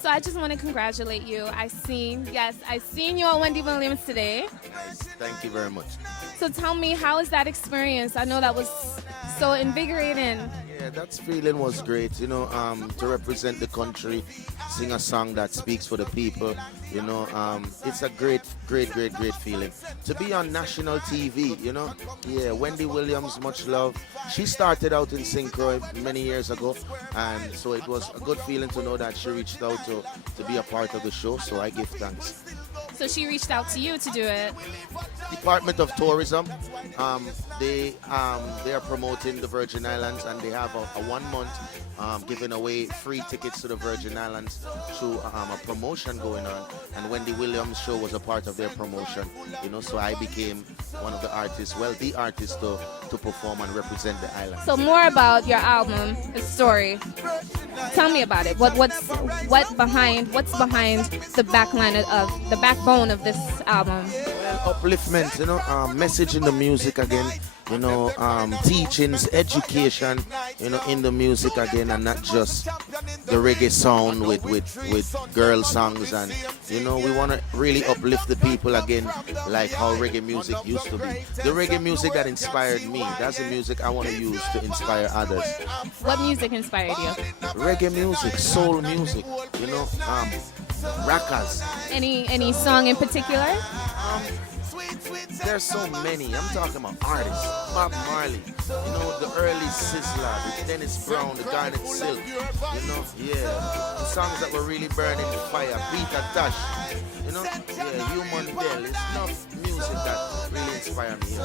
So I just want to congratulate you. I seen you on Wendy Williams today. Nice. Thank you very much. So tell me, how was that experience? I know that was so invigorating. Yeah, that feeling was great, to represent the country, sing a song that speaks for the people, it's a great, great, great, great feeling. To be on national TV, yeah, Wendy Williams, much love. She started out in Synchro many years ago, and so it was a good feeling to know that she reached out to be a part of the show, so I give thanks. So she reached out to you to do it. Department of Tourism, they are promoting the Virgin Islands, and they have a 1 month giving away free tickets to the Virgin Islands through a promotion going on, and Wendy Williams show was a part of their promotion, so I became one of the artists, the artist to perform and represent the island. So more about your album, the story. Tell me about it. What's behind the backbone of this album? Upliftment, message in the music again, teachings, education, in the music again, and not just the reggae sound with girl songs, and we want to really uplift the people again, like how reggae music used to be. The reggae music that inspired me, that's the music I want to use to inspire others. What music inspired you? Reggae music, soul music, rockers. Any song in particular? There's so many. I'm talking about artists. Bob Marley, the early Sizzla, the Dennis Brown, the Garnet Silk, the songs that were really burning the fire. Peter Tosh, Human Bell. It's enough music that really inspired me.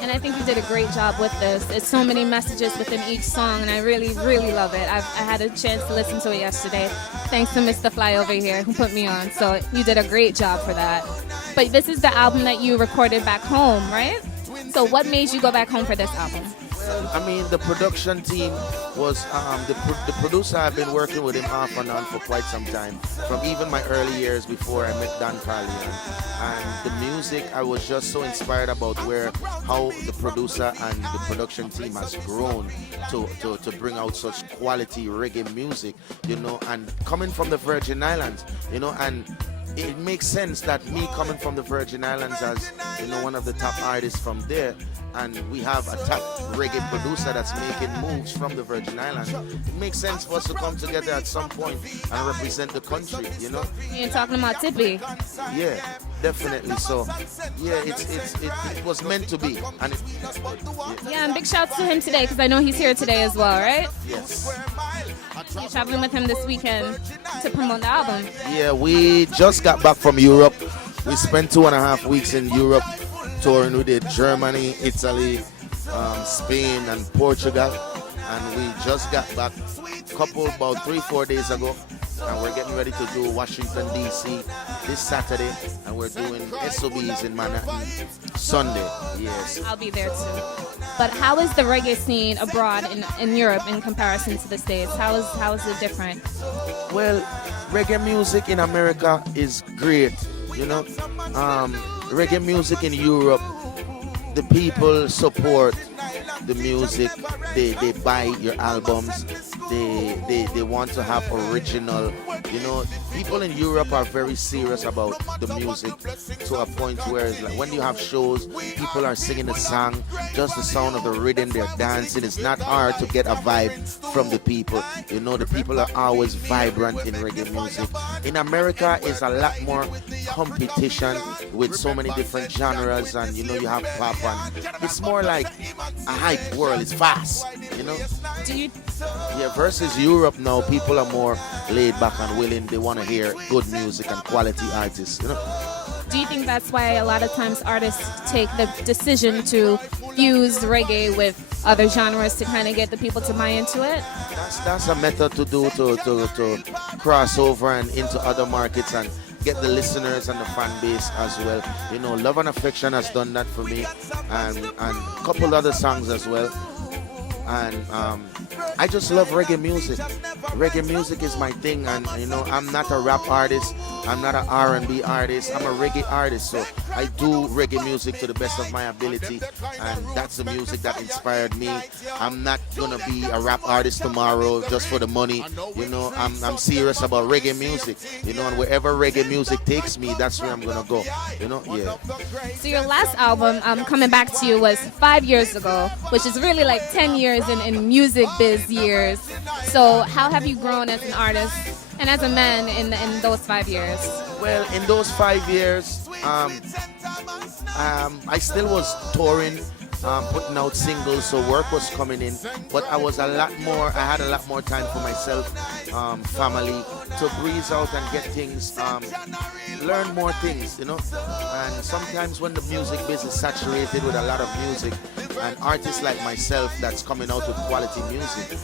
And I think you did a great job with this. It's so many messages within each song, and I really, really love it. I had a chance to listen to it yesterday, thanks to Mr. Fly over here who put me on. So you did a great job for that. But this is the album that you recorded back home, right? So what made you go back home for this album? I mean, the production team was the producer. I've been working with him off and on for quite some time, from even my early years before I met Don Carleon. And the music, I was just so inspired about how the producer and the production team has grown to bring out such quality reggae music, and coming from the Virgin Islands, and it makes sense that me coming from the Virgin Islands as one of the top artists from there, and we have a top reggae producer that's making moves from the Virgin Islands. It makes sense for us to come together at some point and represent the country, You're talking about Tippy. Yeah, definitely. So, yeah, it was meant to be. And yeah, and big shouts to him today, because I know he's here today as well, right? Yes. You're traveling with him this weekend to promote the album. Yeah, we just got back from Europe. We spent 2.5 weeks in Europe touring. We did Germany, Italy, Spain, and Portugal. And we just got back about 3-4 days ago. And we're getting ready to do Washington, D.C. this Saturday. And we're doing SOBs in Manhattan Sunday. Yes. I'll be there too. But how is the reggae scene abroad in Europe in comparison to the States? How is it different? Well, reggae music in America is great. Reggae music in Europe, the people support the music. They buy your albums. They want to have original. People in Europe are very serious about the music, to a point where it's like when you have shows, people are singing the song, just the sound of the rhythm, they're dancing. It's not hard to get a vibe from the people. The people are always vibrant in reggae music. In America, it's a lot more competition with so many different genres, and you have pop, and it's more like a hype world. It's fast, Do you? Yeah, versus Europe now, people are more laid back and willing. They want to hear good music and quality artists, Do you think that's why a lot of times artists take the decision to fuse reggae with other genres to kind of get the people to buy into it? That's a method to do to cross over and into other markets and get the listeners and the fan base as well. Love and Affection has done that for me, and a couple other songs as well. And I just love reggae music. Reggae music is my thing, and I'm not a rap artist. I'm not an R&B artist. I'm a reggae artist. So I do reggae music to the best of my ability, and that's the music that inspired me. I'm not gonna be a rap artist tomorrow just for the money. You know, I'm serious about reggae music. You know, and wherever reggae music takes me, that's where I'm gonna go. You know, yeah. So your last album, Coming Back to You, was 5 years ago, which is really like 10 years in music biz years. So how have you grown as an artist and as a man in those 5 years? Well, in those 5 years, I still was touring, putting out singles, so work was coming in. But I had a lot more time for myself, family, to breeze out and get things, learn more things, you know. And sometimes when the music business is saturated with a lot of music, and artists like myself that's coming out with quality music,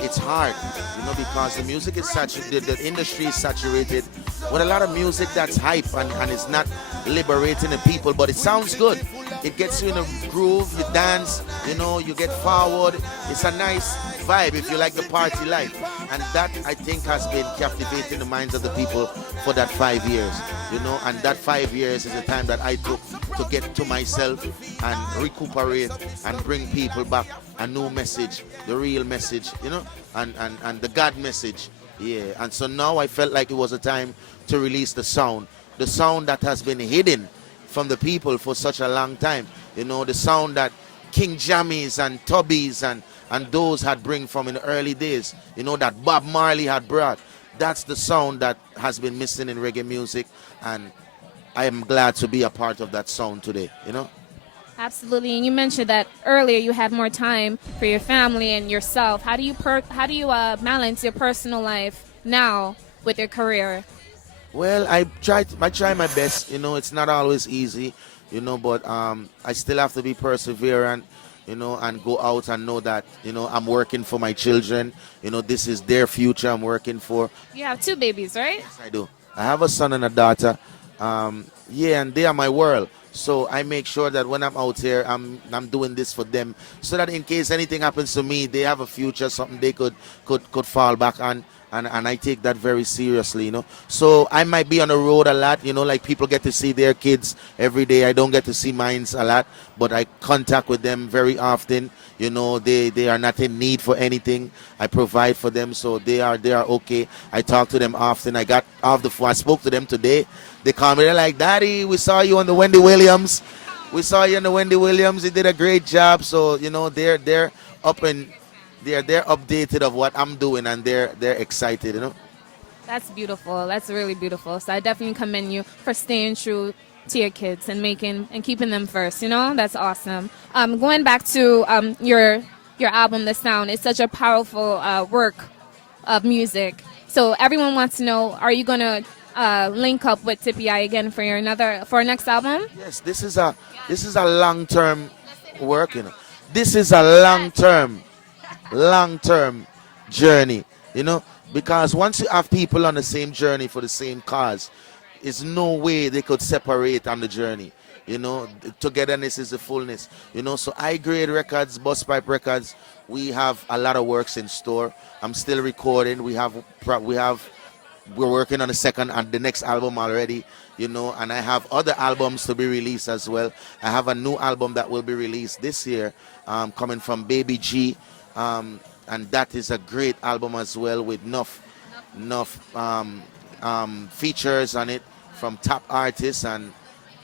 it's hard, you know, because the music is saturated, the industry is saturated with a lot of music that's hype and it's not liberating the people, but it sounds good. It gets you in a groove, you dance, you know, you get forward. It's a nice vibe if you like the party life. And that, I think, has been captivating the minds of the people for that 5 years, you know, and that 5 years is the time that I took to get to myself and recuperate and bring people back a new message, the real message, you know, and the God message. Yeah, and so now I felt like it was a time to release the sound that has been hidden from the people for such a long time. You know, the sound that King Jammies and Tubbies and those had bring from in the early days, you know, that Bob Marley had brought. That's the sound that has been missing in reggae music, and I am glad to be a part of that sound today, you know. Absolutely, and you mentioned that earlier you had more time for your family and yourself. How do you balance your personal life now with your career? Well, I try my best. You know, it's not always easy, you know, but I still have to be perseverant, you know, and go out and know that, you know, I'm working for my children. You know, this is their future I'm working for. You have 2 babies, right? Yes, I do. I have a son and a daughter. Yeah, and they are my world. So I make sure that when I'm out here, I'm doing this for them, so that in case anything happens to me, they have a future, something they could fall back on. And I take that very seriously, you know. So I might be on the road a lot, you know, like people get to see their kids every day. I don't get to see mine a lot, but I contact with them very often. You know, they are not in need for anything. I provide for them, so they are okay. I talk to them often. I got off the phone. I spoke to them today. They call me. They're like, "Daddy, we saw you on the Wendy Williams. We saw you on the Wendy Williams. You did a great job." So, you know, they're up and they're updated of what I'm doing, and they're excited, you know. That's beautiful. That's really beautiful. So I definitely commend you for staying true to your kids and keeping them first. You know, that's awesome. Going back to your album, The Sound, it's such a powerful work of music. So everyone wants to know: are you gonna link up with Tippy I again for our next album? Yes, this is a long-term work, you know. This is a long-term journey, you know, because once you have people on the same journey for the same cause, there's no way they could separate on the journey, you know. Togetherness is the fullness, you know. So I Grade Records, Busspipe Records, we have a lot of works in store. I'm still recording. We're working on the next album already, you know, and I have other albums to be released as well. I have a new album that will be released this year, coming from Baby G. And that is a great album as well, with enough features on it from top artists, and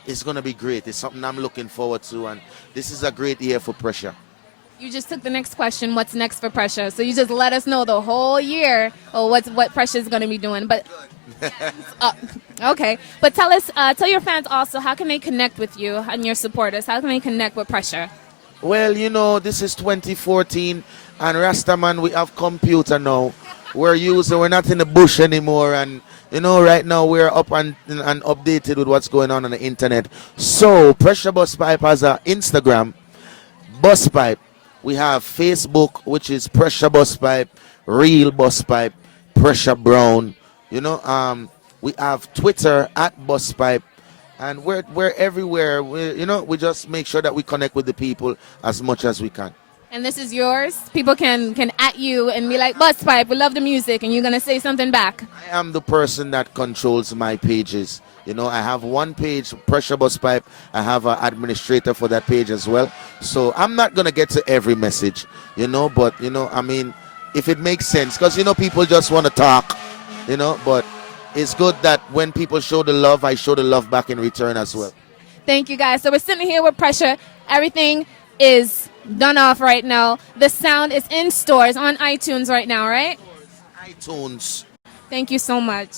it's going to be great. It's something I'm looking forward to, and this is a great year for Pressure. You just took the next question. What's next for Pressure? So you just let us know the whole year what Pressure is going to be doing. But okay, but tell your fans also, how can they connect with you and your supporters? How can they connect with Pressure? Well, you know, this is 2014, and Rastaman, we have computer now. We're not in the bush anymore, and you know, right now we're up and updated with what's going on the internet. So Pressure Busspipe has an Instagram, Busspipe. We have Facebook, which is Pressure Busspipe, Real Busspipe, Pressure Brown. You know, we have Twitter @Busspipe. And we're everywhere. We just make sure that we connect with the people as much as we can. And this is yours. People can at you and be like, Busspipe, we love the music, and you're going to say something back. I am the person that controls my pages. You know, I have one page, Pressure Busspipe. I have an administrator for that page as well. So I'm not going to get to every message, you know, but, you know, I mean, if it makes sense, because, you know, people just want to talk, you know, but it's good that when people show the love, I show the love back in return as well. Thank you, guys. So we're sitting here with Pressure. Everything is done off right now. The sound is in stores on iTunes right now, right? iTunes. Thank you so much.